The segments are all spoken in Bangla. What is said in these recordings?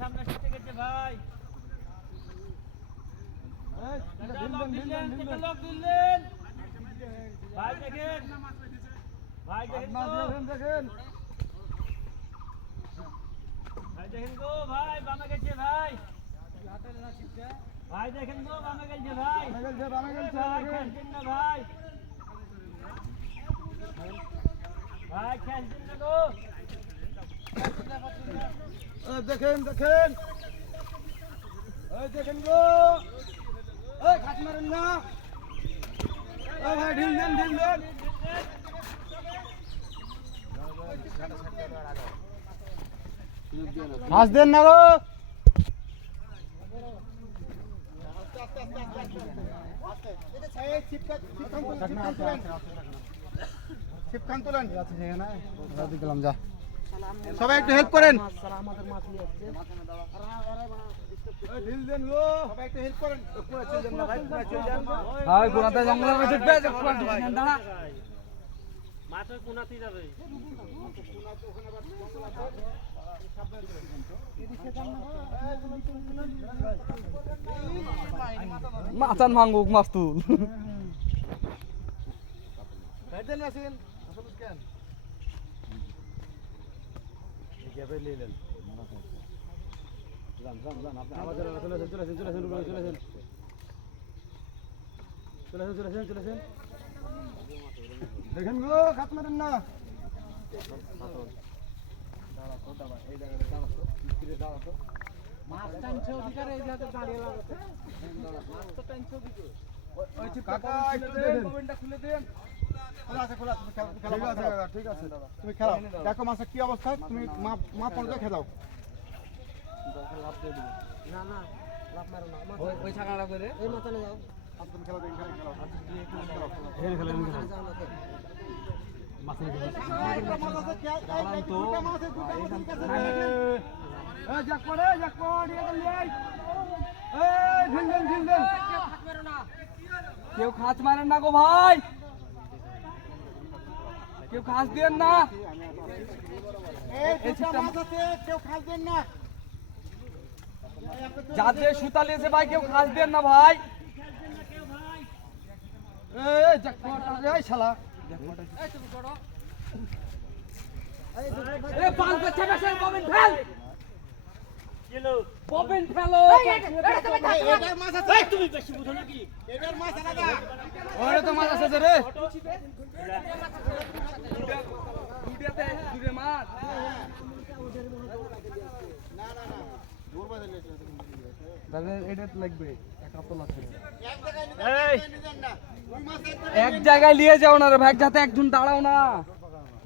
সামনে ছুটে গেছে ভাই। লোক দিলেন ভাই, দেখেন ভাই, দেখেন ভাই, দেখেন গো ভাই, বামে গেছে ভাই, ভাই দেখেন গো বামে গেছে ভাই, ভাই খেলছেন না ভাই, ভাই খেলছেন না গো, দেখেন দেখেন দেখেন গো, খাট মারেন না ভাই, ঢিল দেন ঢিল দেন, মাছ দেন না গো, ছিপখান তোলেন, দিলাম যা, সবাই একটু হেল্প করেন, ঢিল দেন গো, সবাই একটু হেল্প করেন, পুরো চলে যান না ভাই, পুরো চলে যান ভাই, কোনাতে জঙ্গলের মধ্যে ঢুকবে, দাঁড়া মাছ ওই কোনাতেই যাবে, মাছান ভাঙুক, মাছ তুল, দেখেন গো, খাত মারেন না, মাছ টানছে অধিকারে, এই জায়গাতে দাঁড়িয়ে লাগাতে, মাছ তো টানছে অধিকারে, ওই কাকা একটু দেন, মোবাইলটা খুলে দেন, খোলা আছে খোলা, তুমি খেলা, ঠিক আছে দাদা, তুমি খেলাও, দেখো মাছের কি অবস্থা, তুমি মা পড়বে খেলাও, লাভ দিয়ে দিবে, না না লাভ মারো না, ওই ছাকাটা করে এই মাথানে যাও, আপনি খেলা দেন, খেলাও, খেলা খেলা মাছের মাছ আছে, দুটো মাছ আছে, দুটো মাছ ঠিক আছে, এই জাকপড় এটা লই, এই ঢিল দেন, কেউ খাঁচ মারেন না গো ভাই, কেউ খাঁচ দেন না, এই দুটো মাছ আছে, কেউ খাঁচ দেন না, যাদের সুতা লিয়েছে ভাই, কেউ খাঁচ দেন না ভাই, এই জাকপড় এই শালা, এই তুমি করো, এই পাঁচ বাচ্চা মেশে ববিন ফেল, কিলো ববিন ফেলো, এটার মাছ আছে, তুমি বেশি বুঝো নাকি, এটার মাছ আলাদা, ওরে তো মাছ আছে রে, দুটাতে দুটো মাছ, না না না দূর বাজে লেছে, তাহলে এটা লাগবে, এক কাপড় লাগবে, এক জায়গায় নিয়ে যাও না রে ভাই, যাতে একজন দাঁড়াও না,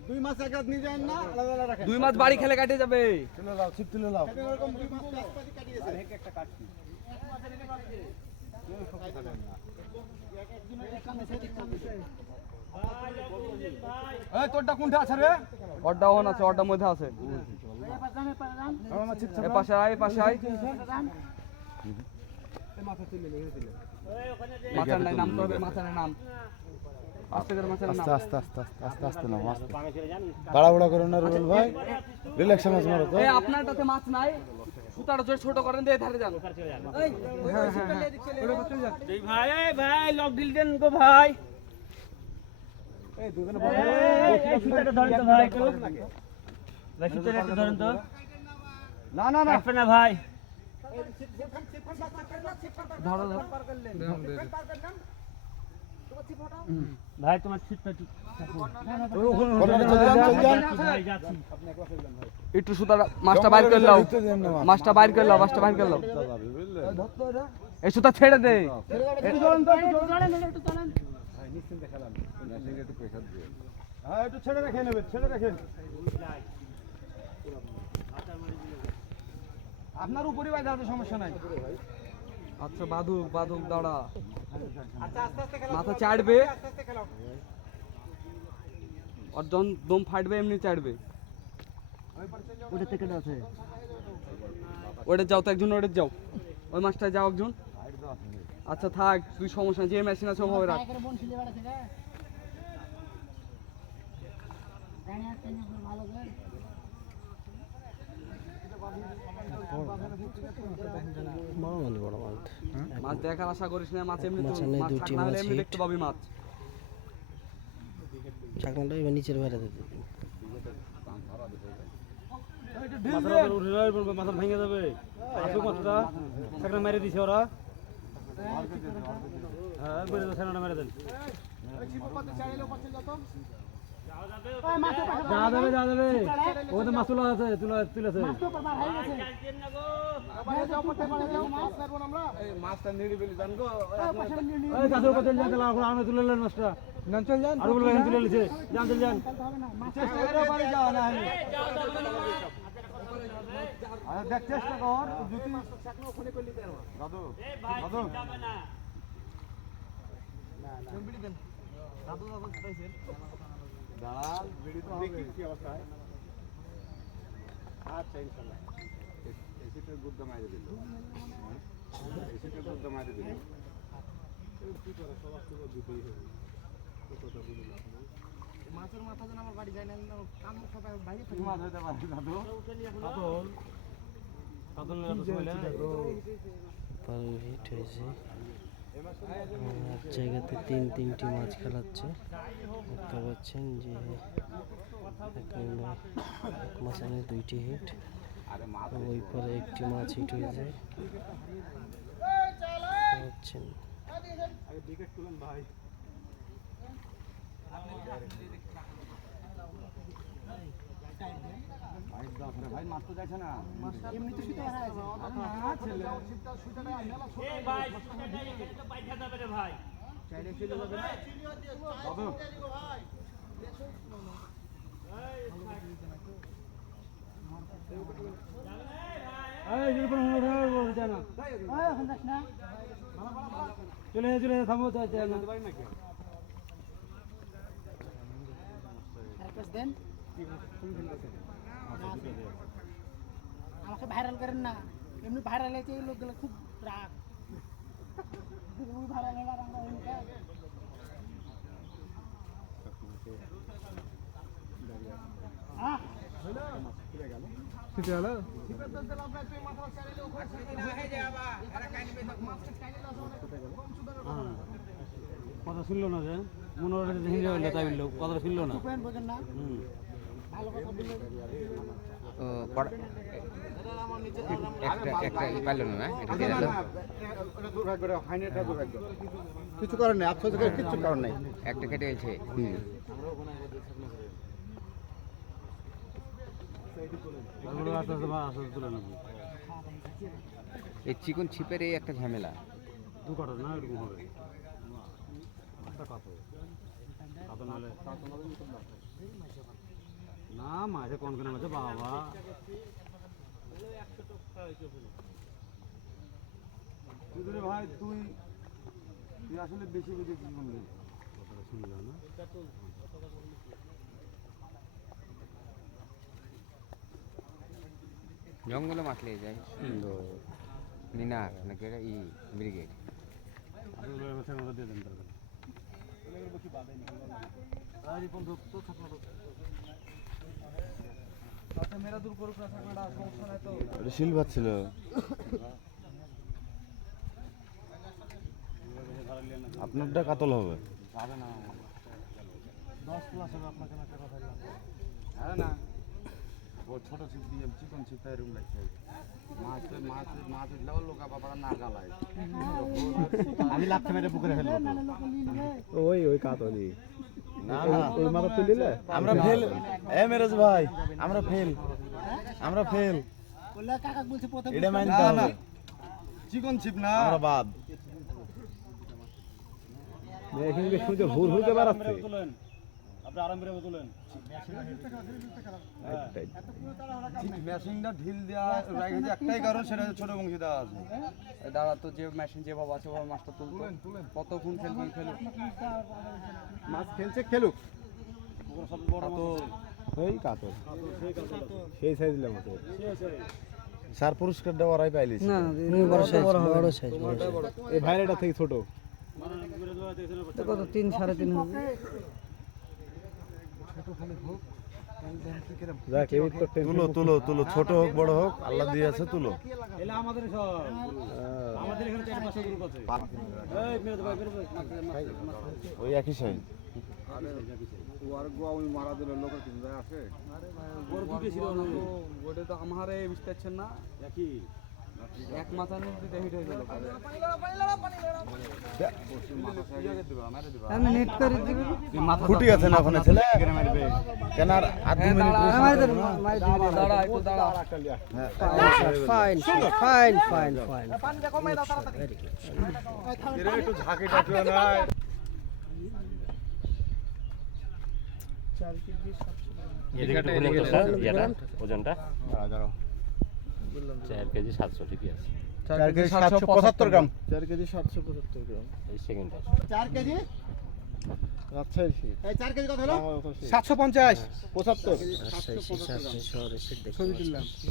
দুই মাছ এক হাত নিয়ে যান না, আলাদা আলাদা রাখেন, দুই মাছ বাড়ি খেলে কাটে যাবে, তুলে নাও, ছিপ তুলে নাও, এরকম দুই মাছ পাতি কাটিয়েছে, একটা কাটছি, এক মাছের এনে পারছে, কেউ সব কাটে না, এক একজনের এক কামে সেদিক কামছে, ভাই এই তোরটা কোনটা আছে রে, ওরটা ওন আছে, ওরটার মধ্যে আছে, এই পাশে আয়, পাশে আয়, এই মাথা তুলে লে, তুলে মাথার নাম তো হবে, মাথার নাম আস্তে করে, মাথার নাম আস্তে আস্তে আস্তে আস্তে নাও, আস্তে তাড়াহুড়া করো না রুবেল ভাই, রিল্যাক্স মাছ মারো তো, এই আপনারটাতে মাছ নাই, সুতাটা জোর ছোট করেন, দিয়ে ধারে যান, এই হ্যাঁ হ্যাঁ এই ভাই, এই ভাই লক ডিল দেন গো ভাই, এই দুজনে এই সুতাটা ধরেন তো ভাই, একটু ভাই সুতাটা একটু ধরেন তো, না না না কাটবে না ভাই, ধরো ধরো, ভাই তোমার ছিটটা একটু সুতাটা, মাছটা বাইর করে নাও, মাছটা বাইর করে নাও, মাছটা বাইর করে নাও, এই সুতা ছেড়ে দে, একটু ছেড়ে রেখে নেবে, ছেড়ে রেখেন, আপনার উপরই ভাই যাতে সমস্যা নাই, আচ্ছা বাদুক বাদুক দাঁড়া, মাথা চাড়বে, আর যখন দম ফাটবে এমনি চাড়বে, ওটা থেকে আছে, ওটা যাও তো একজন, ওটা যাও, ওই মাছটা যাও একজন, আচ্ছা থাক তুই, সমস্যা যে মেশিন আছে ওভাবে রাখ, ভালো বড় মানে বড় মাছ মাছ দেখার আশা করিস না, মাছ এমনি মাছ আনে দুটি না হলে মাছ এমনি hit। দেখতে পাবি মাছ। চাকনাটা এবার নিচের বাইরে দিতে মাথা ভেঙে যাবে। আসুক মাছটা একটা মেরে দিছে ওরা। হ্যাঁ বেড়ে তো সেনাটা মেরে দেন। যা যাবে ও তো মাছ তুলা আছে তুলেছে। মাছটা নিড়ি বেলি জানবো এই গাছের উপর চলে যান, আমরা তুলে নিলেন মাছটা। চল যান আর বলবেন তুলে নিছে, যান চলে যান। চেষ্টা করে পারি যাওয়া না আমি আরে দেখ চেষ্টা কর যদি দাদু দাদু দাঁড়ান ভিডিও তো হবে কি অবস্থায় আচ্ছা ইনশাআল্লাহ এসিতে গুদ্দা মাইরে দিল এসিতে গুদ্দা মাইরে দিল কি করে সবার থেকে দুটোই হবে কতটা বুঝলো মাছের মাথা যেন আমার বাড়ি যায় না কাম খাতা বাইরে থেকে মাছ হতে পারে দাদু কাতল পারু হিট হয়েছে। এক জায়গাতে তিনটি মাছ খেলাচ্ছে, দেখতে পাচ্ছেন যে এক মাছ এনে 2টি হিট, ওই পারে একটি মাছ হিট হয়েছে পাচ্ছেন। ভাই মাছ তো যাচ্ছে না এমনি তো শুতে আছে এই ভাই সেটা এখানে তো বাইঠা যাবে রে ভাই। চাইলে চলে যাবে না দাদু এই জিরপন হলো বলতে না। চলে থামো তো আছে না। দেন আমাকে ভাইরাল করেন না, এমনি ভাইরাল হয়েছে এই লোকগুলো খুব রাগ ভাইরাল হয়ে আর আমরা কথা শুনলো না যে মনে হয় হিন্দে হইলে তাই বললো, কথা শুনলো না। বোঝেন না, ভালো কথা বললে কিছু করার নেই আফসোস করে কিছু করার নেই একটা কেটে গেছে। তুলে নেবো এই চিকন ছিপের এই একটা ঝামেলা। দু কাটা না এরকম হবে একটা কাতো কাতো নাহলে না মাঝে কোন কেনা মাঝে বাবা তুই ভাই তুই আসলে বেশি বেশি কি বললি কথাটা শুনলাম না। জঙ্গলে মাছ লেগে যায় সুন্দর। মিনার নাকি এটা ই ব্রিগেড। দিয়ে দেন মেরা দূর করুক না থাকবে সমস্যা নাই তো সিলভার ছিল আপনারটা কাতল হবে যাবে না 10 প্লাস হবে আপনাকে একটা কথা বললাম। হ্যাঁ না ও ছোট ছিপ দিয়ে চিকন ছিপটা এরকম লাগছে মাছ মাছ মাছ উঠলেও লোক বাবা না গালায় আমি লাফতে মেরে পুকুরে ফেলবো ওই কাতলি না না ওই মাথা তুলিলে আমরা ফেল মেরাজ ভাই আমরা ফেল বললে কাকা বলছে প্রথমে এটা মানতে হবে চিকন ছিপ না আমরা বাদ এখানে শুনতে হুর হুরকে বাড়াচ্ছে তুলেন আপনি আরাম করে তুলেন। মেশিনটা ঢিল দেওয়া রেখেছে একটাই কারণ সেটা ছোট বংশী দেওয়া আছে দাদা তো যে মেশিন যেভাবে আছে ওভাবে মাছটা তুলতেন কতক্ষণ খেলবেন খেলুন। মাছ খেলছে খেলুক ওই কাতল সেই সাইজ দিলাম স্যার পুরস্কার দেওয়ারাই পাইলিস বড় সাইজ এই ভাইরাটা থেকে ছোট কত 3 3.5 হবে। দেখ এই তো তুলো তুলো তুলো, ছোট হোক বড় হোক, আল্লাহ দিয়ে আছে, তুলো। এলা আমাদের সব আমাদের এখানে 4-5 গ্রুপ আছে। এই মেরে ভাই ওই একই সাইজ। ওর দুটো ছিল ওটা তো আমারে বুঝতেছেন না একই এক মাথা নিতে হিট হয়ে গেল। আমি নেট করে দিব ফুটি আছে না ওখানে ছেলে? কেন আর 2 মিনিট দাঁড়া একটু দাঁড়া। ফাইন ফাইন ফাইন ফাইন পানিটা কমাই দাও তাড়াতাড়ি ভেরি গুড একটু ঝাঁকি টাকিও না। 4 কেজি 700 ওজনটা 4 কেজি 700 ঠিকই আছে 4 কেজি 775 গ্রাম। 4 কেজি 775 গ্রাম। এই সেকেন্ডটা 4 কেজি রাজশাহীর শীত। এই 4 কেজি কত হলো? 750 75। রাজশাহী শহরে শীত দেখতে পাচ্ছি।